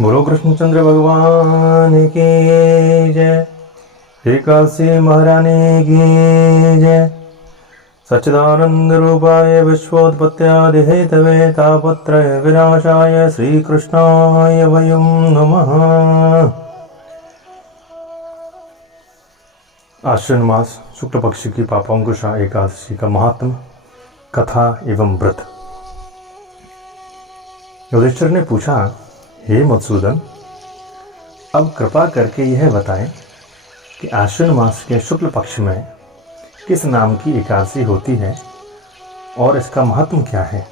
बोलो कृष्णचंद्र भगवान की जय। श्री काशी महारानी की जय। सच्चिदानंद रूपाय विश्वोत्पत्त्यादि हेतवे तापत्रय विनाशाय श्री कृष्णाय वयं नमः। आश्विन मास शुक्ल पक्ष की पापांकुशा एकादशी का महात्म, कथा एवं व्रत। युधिष्ठिर ने पूछा, हे मधुसूदन, अब कृपा करके यह बताएं कि आश्विन मास के शुक्ल पक्ष में किस नाम की एकादशी होती है और इसका महत्व क्या है।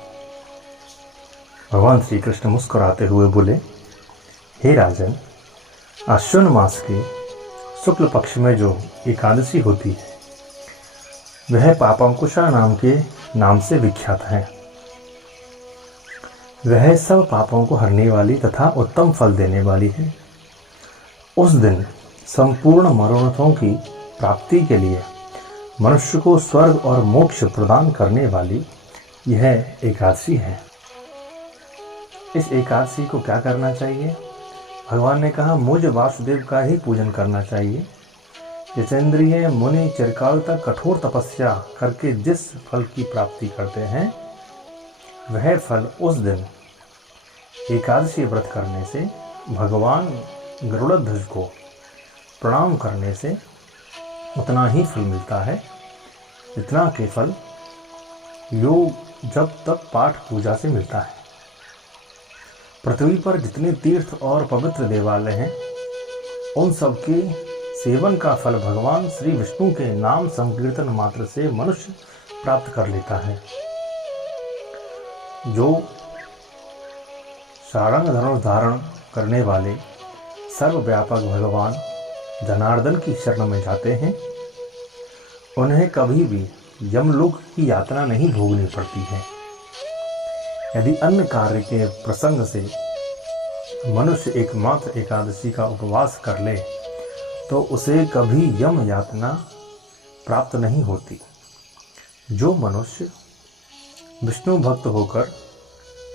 भगवान श्री कृष्ण मुस्कुराते हुए बोले, हे राजन, आश्विन मास के शुक्ल पक्ष में जो एकादशी होती है वह पापांकुशा नाम के नाम से विख्यात है। वह सब पापों को हरने वाली तथा उत्तम फल देने वाली है। उस दिन संपूर्ण मनोरथों की प्राप्ति के लिए मनुष्य को स्वर्ग और मोक्ष प्रदान करने वाली यह एकादशी है। इस एकादशी को क्या करना चाहिए? भगवान ने कहा, मुझ वासुदेव का ही पूजन करना चाहिए। जितेंद्रिय मुनि चिरकाल तक कठोर तपस्या करके जिस फल की प्राप्ति करते हैं वह फल उस दिन एकादशी व्रत करने से, भगवान गरुड़ध्वज को प्रणाम करने से उतना ही फल मिलता है जितना के फल योग जब तक पाठ पूजा से मिलता है। पृथ्वी पर जितने तीर्थ और पवित्र देवालय हैं उन सब के सेवन का फल भगवान श्री विष्णु के नाम संकीर्तन मात्र से मनुष्य प्राप्त कर लेता है। जो सारंग धनुष धारण करने वाले सर्वव्यापक भगवान जनार्दन की शरण में जाते हैं उन्हें कभी भी यमलोक की यातना नहीं भोगनी पड़ती है। यदि अन्य कार्य के प्रसंग से मनुष्य एकमात्र एकादशी का उपवास कर ले तो उसे कभी यम यातना प्राप्त नहीं होती। जो मनुष्य विष्णु भक्त होकर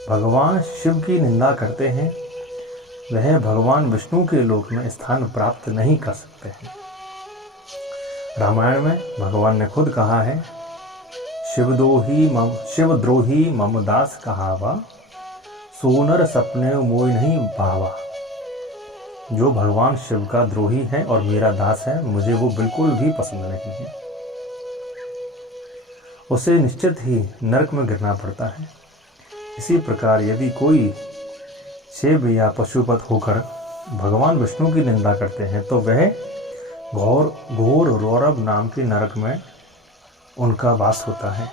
भगवान शिव की निंदा करते हैं वह भगवान विष्णु के लोक में स्थान प्राप्त नहीं कर सकते हैं। रामायण में भगवान ने खुद कहा है, शिवद्रोही मम दास कहावा, सोनर सपने मोय नहीं भावा। जो भगवान शिव का द्रोही है और मेरा दास है, मुझे वो बिल्कुल भी पसंद नहीं है। उसे निश्चित ही नरक में गिरना पड़ता है। इसी प्रकार यदि कोई शिव या पशुपत होकर भगवान विष्णु की निंदा करते हैं तो वह घोर रौरव नाम के नरक में उनका वास होता है।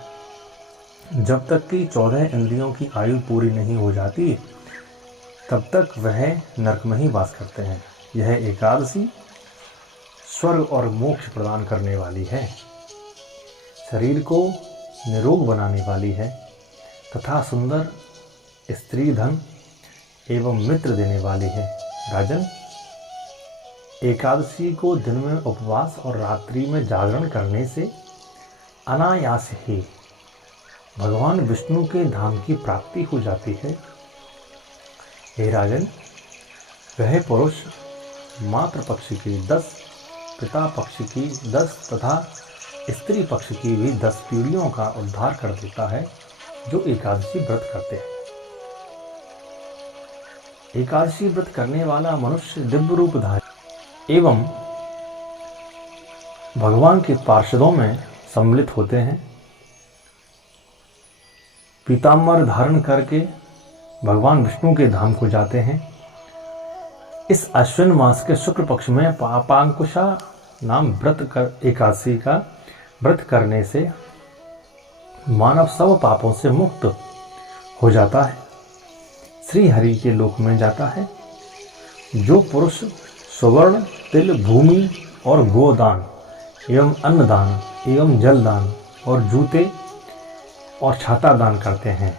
जब तक कि 14 इंद्रियों की आयु पूरी नहीं हो जाती तब तक वह नरक में ही वास करते हैं। यह एकादशी स्वर्ग और मोक्ष प्रदान करने वाली है, शरीर को निरोग बनाने वाली है तथा सुंदर स्त्री धन एवं मित्र देने वाली है। राजन, एकादशी को दिन में उपवास और रात्रि में जागरण करने से अनायास ही भगवान विष्णु के धाम की प्राप्ति हो जाती है। हे राजन, वह पुरुष मातृ पक्ष की 10, पिता पक्ष की 10 तथा स्त्री पक्ष की भी 10 पीढ़ियों का उद्धार कर देता है जो एकादशी व्रत करते हैं। एकादशी व्रत करने वाला मनुष्य दिव्य रूपधारी एवं भगवान के पार्षदों में सम्मिलित होते हैं। पीताम्बर धारण करके भगवान विष्णु के धाम को जाते हैं। इस अश्विन मास के शुक्ल पक्ष में पापांकुशा नाम एकादशी का व्रत करने से मानव सब पापों से मुक्त हो जाता है, श्री हरि के लोक में जाता है। जो पुरुष सुवर्ण, तिल, भूमि और गोदान एवं अन्नदान एवं जलदान और जूते और छाता दान करते हैं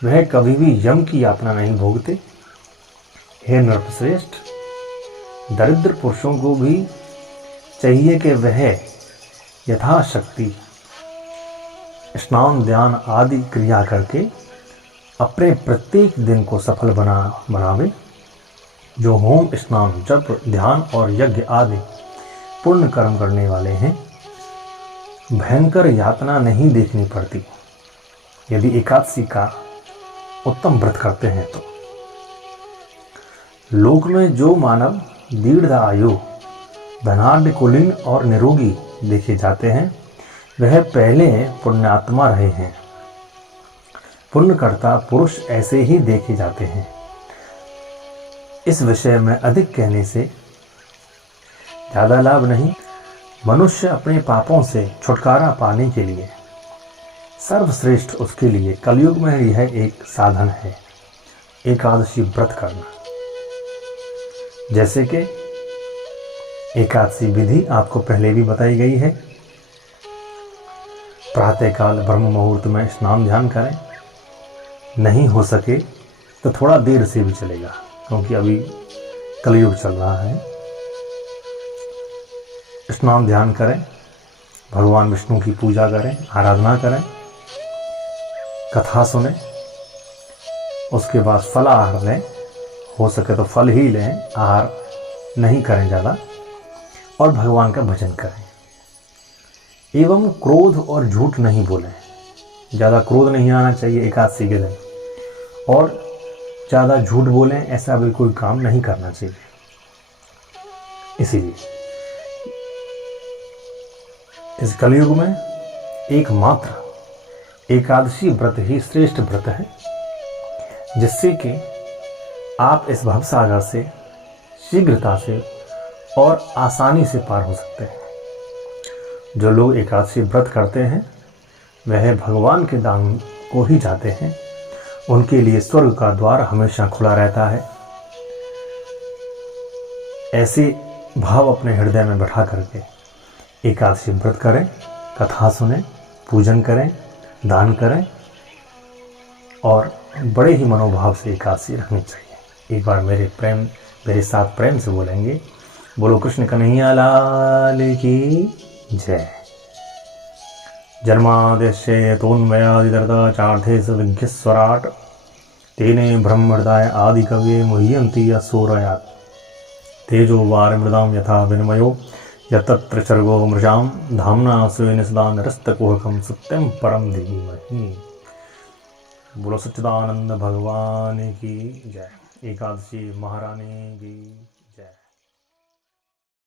वह कभी भी यम की यातना नहीं भोगते। हे नरश्रेष्ठ, दरिद्र पुरुषों को भी चाहिए कि वह यथाशक्ति स्नान, ध्यान आदि क्रिया करके अपने प्रत्येक दिन को सफल बनावे जो होम, स्नान, जप, ध्यान और यज्ञ आदि पुण्य कर्म करने वाले हैं, भयंकर यातना नहीं देखनी पड़ती यदि एकादशी का उत्तम व्रत करते हैं तो। लोक में जो मानव दीर्घ आयु, धनाढ्य, कुलीन और निरोगी देखे जाते हैं, वह पहले पुण्यात्मा रहे हैं। पुण्यकर्ता पुरुष ऐसे ही देखे जाते हैं। इस विषय में अधिक कहने से ज़्यादा लाभ नहीं। मनुष्य अपने पापों से छुटकारा पाने के लिए सर्वश्रेष्ठ उसके लिए कलयुग में यह एक साधन है, एकादशी व्रत करना। जैसे कि एकादशी विधि आपको पहले भी बताई गई है। प्रातःकाल ब्रह्म मुहूर्त में स्नान ध्यान करें, नहीं हो सके तो थोड़ा देर से भी चलेगा, क्योंकि अभी कलयुग चल रहा है। स्नान ध्यान करें, भगवान विष्णु की पूजा करें, आराधना करें, कथा सुने, उसके बाद फल आहार लें, हो सके तो फल ही लें, आहार नहीं करें ज़्यादा, और भगवान का भजन करें। एवं क्रोध और झूठ नहीं बोलें। ज़्यादा क्रोध नहीं आना चाहिए एकादशी के दिन, और ज़्यादा झूठ बोलें ऐसा भी कोई काम नहीं करना चाहिए। इसीलिए इस कलयुग में एकमात्र एकादशी व्रत ही श्रेष्ठ व्रत है, जिससे कि आप इस भवसागर से शीघ्रता से और आसानी से पार हो सकते हैं। जो लोग एकादशी व्रत करते हैं वह भगवान के धाम को ही जाते हैं। उनके लिए स्वर्ग का द्वार हमेशा खुला रहता है। ऐसे भाव अपने हृदय में बैठा करके एकादशी व्रत करें, कथा सुनें, पूजन करें, दान करें, और बड़े ही मनोभाव से एकादशी रखनी चाहिए। एक बार मेरे साथ प्रेम से बोलेंगे, बोलो कृष्ण कन्हैया लाल की जय। जन्माद्यस्य यतोन्मयादितरतश्चार्थेषु विघ्नेश्वराट् तेने ब्रह्महृदाय आदिकवये मुह्यन्ति यस्सूरयात्। तेजो वारिमृदां यथा विनिमयो यतत्र सर्गो मृषां धाम्ना स्वेन सदा निरस्तकुहकं सत्यं परं धीमहि। बोलो सच्चिदानंद भगवान की जय। एकादशी महारानी की